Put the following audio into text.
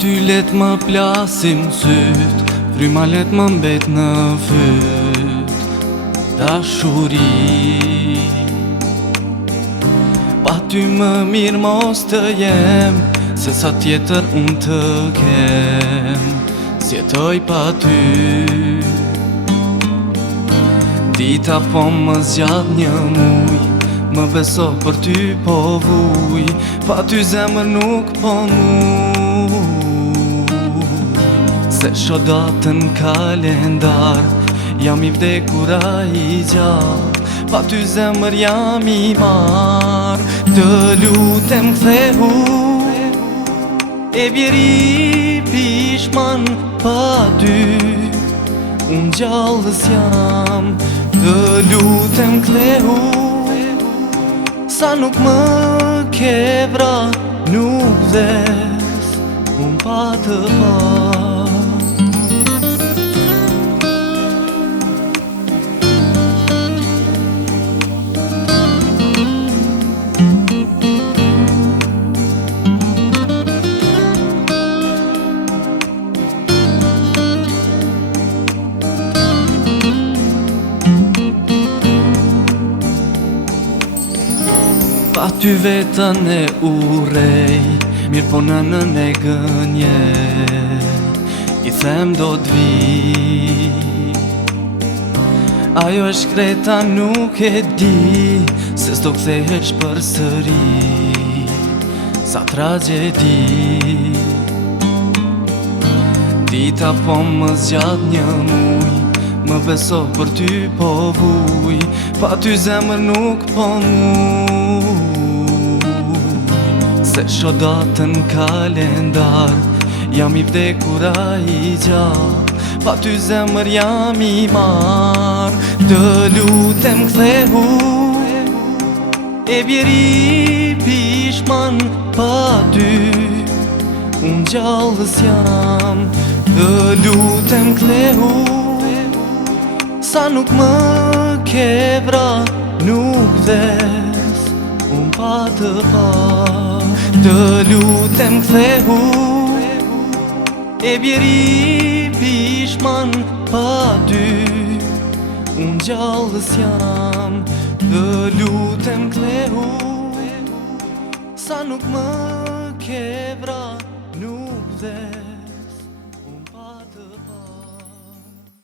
ty let më plasim syt, fryma let më mbet në fyt. Dashuri, pa ty më mirë mos të jem, se sa tjetër unë të kem, s'jetoj pa ty. Dita po më zgjat një muj, më beso për ty po vuj, pa ty zemër nuk po muj. Se sho datën kalendar, jam i vdekur a i gjallë, pa ty zemër jam i marr. Të lutem kthehu, e bjeri pishman, pa ty unë gjallës jam. Të lutem kthehu, sa nuk më ke vra, nuk vdes unë pa të pa. Pa ty vetën e urej, mirë po nënën e gënje, i them do t'vi. Ajo e shkreta nuk e di, se s'do kthehesh përsëri. Sa tragjedi, dita po më zgjat një muj, më beso për ty po vuj, pa ty zemër nuk po muj. Se sho datën kalendar, jam i vdekur a i gjallë, pa ty zemër jam i marr. Të lutem kthehu, e bjeri pishman, pa ty unë gjallës jam. Të lutem kthehu, sa nuk më ke vra, nuk vdes unë pa të pa. Të lutem kthehu, e bjeri pishman, pa ty unë gjallës jam. Të lutem kthehu, sa nuk më ke vra, nuk vdes